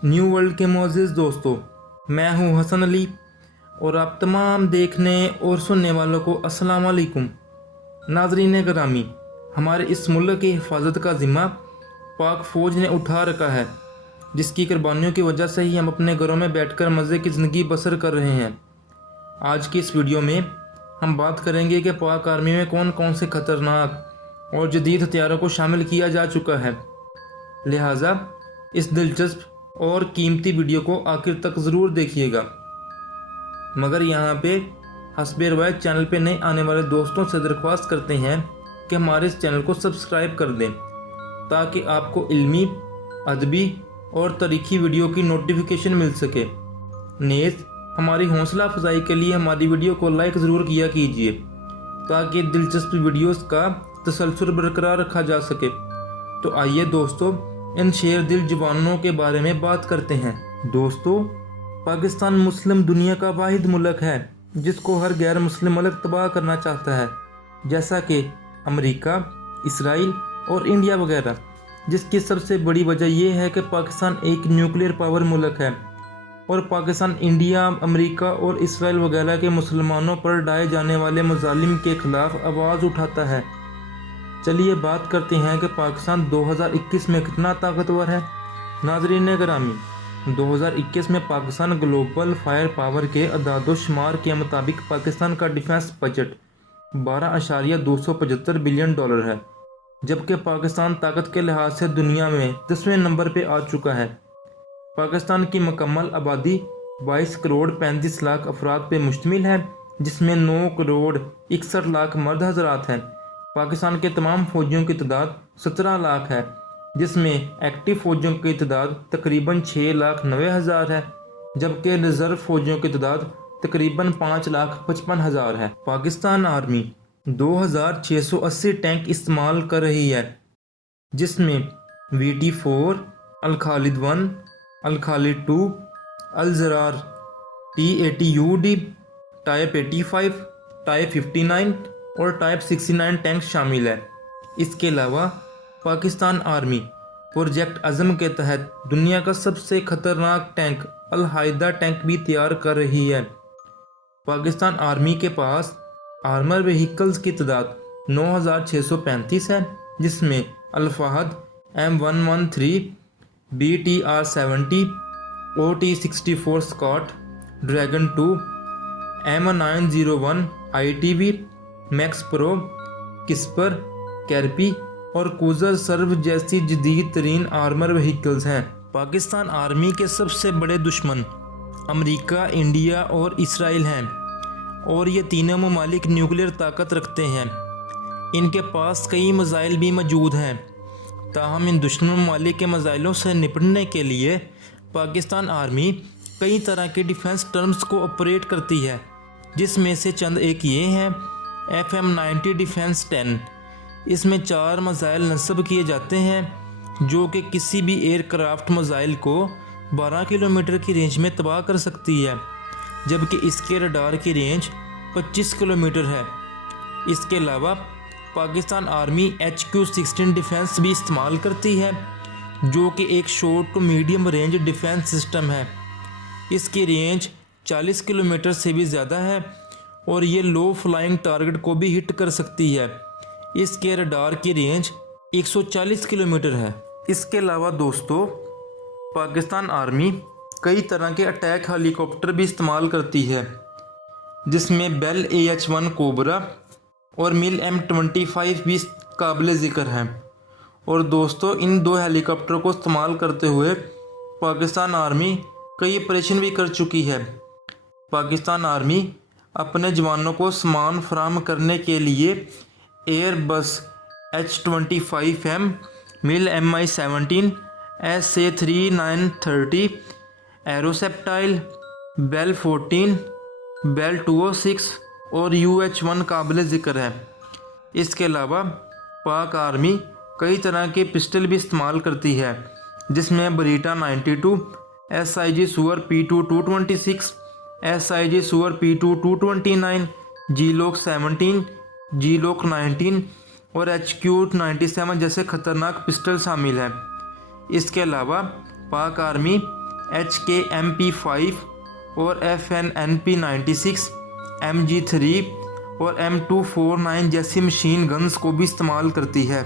New world के मोअज़्ज़िज़ दोस्तों, मैं हूं हसन अली और आप तमाम देखने और सुनने वालों को अस्सलाम वालेकुम। नाज़रीन गिरामी, हमारे इस मुल्क की हिफाजत का ज़िम्मा पाक फ़ौज ने उठा रखा है, जिसकी कुर्बानियों की वजह से ही हम अपने घरों में बैठकर मज़े की ज़िंदगी बसर कर रहे हैं। आज की इस वीडियो में हम बात करेंगे कि पाक आर्मी में कौन कौन से ख़तरनाक और जदीद हथियारों को शामिल किया जा चुका है। लिहाजा इस दिलचस्प और कीमती वीडियो को आखिर तक ज़रूर देखिएगा। मगर यहाँ पे हस्बे रवायत चैनल पे नए आने वाले दोस्तों से दरख्वास्त करते हैं कि हमारे इस चैनल को सब्सक्राइब कर दें, ताकि आपको इल्मी, अदबी और तारीख़ी वीडियो की नोटिफिकेशन मिल सके। नेज़ हमारी हौसला अफजाई के लिए हमारी वीडियो को लाइक ज़रूर किया कीजिए, ताकि दिलचस्प वीडियोस का तसलसल बरकरार रखा जा सके। तो आइए दोस्तों, इन शेर दिल जवानों के बारे में बात करते हैं। दोस्तों, पाकिस्तान मुस्लिम दुनिया का वाहिद मुल्क है जिसको हर गैर मुस्लिम मुल्क तबाह करना चाहता है, जैसा कि अमेरिका, इसराइल और इंडिया वगैरह। जिसकी सबसे बड़ी वजह यह है कि पाकिस्तान एक न्यूक्लियर पावर मुल्क है और पाकिस्तान इंडिया, अमेरिका और इसराइल वगैरह के मुसलमानों पर ढाए जाने वाले मजालिम के खिलाफ आवाज़ उठाता है। चलिए बात करते हैं कि पाकिस्तान 2021 में कितना ताकतवर है। नाज़रीन गिरामी, 2021 में पाकिस्तान ग्लोबल फायर पावर के अदाद-ओ-शुमार के मुताबिक पाकिस्तान का डिफेंस बजट 12.275 बिलियन डॉलर है, जबकि पाकिस्तान ताकत के लिहाज से दुनिया में 10वें नंबर पर आ चुका है। पाकिस्तान की मुकम्मल आबादी 22 करोड़ 35 लाख अफराद पर मुश्तमिल है, जिसमें 9 करोड़ 61 लाख मर्द हजरात हैं। पाकिस्तान के तमाम फ़ौजियों की तादाद 17 लाख है, जिसमें एक्टिव फ़ौजियों की तादाद तकरीबन 6,90,000 है, जबकि रिज़र्व फ़ौजियों की तादाद तकरीबन 5,55,000 है। पाकिस्तान आर्मी 2,680 टैंक इस्तेमाल कर रही है, जिसमें VT4, अल खालिद 1, अल खालिद 2, अल ज़रार T80UD, टाइप 85, टाइप 59 और टाइप 69 टैंक शामिल है। इसके अलावा पाकिस्तान आर्मी प्रोजेक्ट अज़म के तहत दुनिया का सबसे ख़तरनाक टैंक अल हाइदा टैंक भी तैयार कर रही है। पाकिस्तान आर्मी के पास आर्मर व्हीकल्स की तादाद 9,635 है, जिसमें Al Fahd M113, BTR-70, OT-64 Skot, Dragon 2, M901 ITV, MaxxPro, किस्पर, कैरपी और कूजर सर्व जैसी जदीद तरीन आर्मर व्हीकल्स हैं। पाकिस्तान आर्मी के सबसे बड़े दुश्मन अमेरिका, इंडिया और इसराइल हैं और ये तीनों ममालिक न्यूक्लियर ताकत रखते हैं। इनके पास कई मिसाइल भी मौजूद हैं। ताहम इन दुश्मन ममालिक के मिसाइलों से निपटने के लिए पाकिस्तान आर्मी कई तरह के डिफेंस टर्म्स को ऑपरेट करती है, जिसमें से चंद एक ये हैं। FM-90 डिफेंस 10, इसमें 4 मिसाइल नस्ब किए जाते हैं जो कि किसी भी एयरक्राफ्ट मिसाइल को 12 किलोमीटर की रेंज में तबाह कर सकती है, जबकि इसके रडार की रेंज 25 किलोमीटर है। इसके अलावा पाकिस्तान आर्मी HQ-16 डिफेंस भी इस्तेमाल करती है, जो कि एक short to medium range defence system है। इसकी रेंज 40 किलोमीटर से भी ज़्यादा है और ये लो फ्लाइंग टारगेट को भी हिट कर सकती है। इसके रडार की रेंज 140 किलोमीटर है। इसके अलावा दोस्तों, पाकिस्तान आर्मी कई तरह के अटैक हेलीकॉप्टर भी इस्तेमाल करती है, जिसमें बेल AH-1 कोबरा और मिल M25 भी काबिल ज़िक्र हैं। और दोस्तों, इन 2 हेलीकॉप्टर को इस्तेमाल करते हुए पाकिस्तान आर्मी कई ऑपरेशन भी कर चुकी है। पाकिस्तान आर्मी अपने जवानों को सामान फराहम करने के लिए एयरबस H-25M, मिल Mi-17, SA-3930, एरोसेप्टाइल, बेल 14, बेल 206 और UH-1 काबिल ज़िक्र है। इसके अलावा पाक आर्मी कई तरह के पिस्टल भी इस्तेमाल करती है, जिसमें बरीटा 92, SIG सुअर P2-226, SIG सुअर P2-229, Glock 17, Glock 19 और HQ-97 जैसे ख़तरनाक पिस्टल शामिल हैं। इसके अलावा पाक आर्मी HKMP5 और FNNP96, MG3 और M249 जैसी मशीन गन्स को भी इस्तेमाल करती है।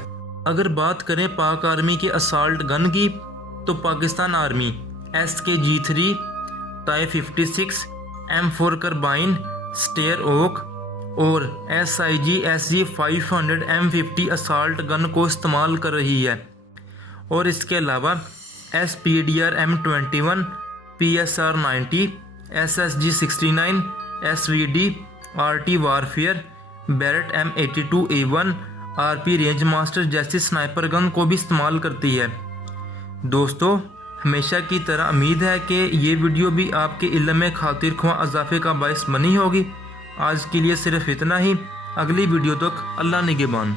अगर बात करें पाक आर्मी के असॉल्ट गन की, तो Pakistan army SKG3, type 56, M4 carbine, Steyr AUG और SIG SG 500 M50 assault gun को इस्तेमाल कर रही है। और इसके अलावा SPDR M21, PSR 90, SSG 69, SVD, RT warfare, Barrett M82A1, RP range master जैसी स्नाइपर गन को भी इस्तेमाल करती है। दोस्तों, हमेशा की तरह उम्मीद है कि ये वीडियो भी आपके इल्म में खातिर ख्वाह इजाफे का बायस बनी होगी। आज के लिए सिर्फ इतना ही। अगली वीडियो तक अल्लाह निगहबान।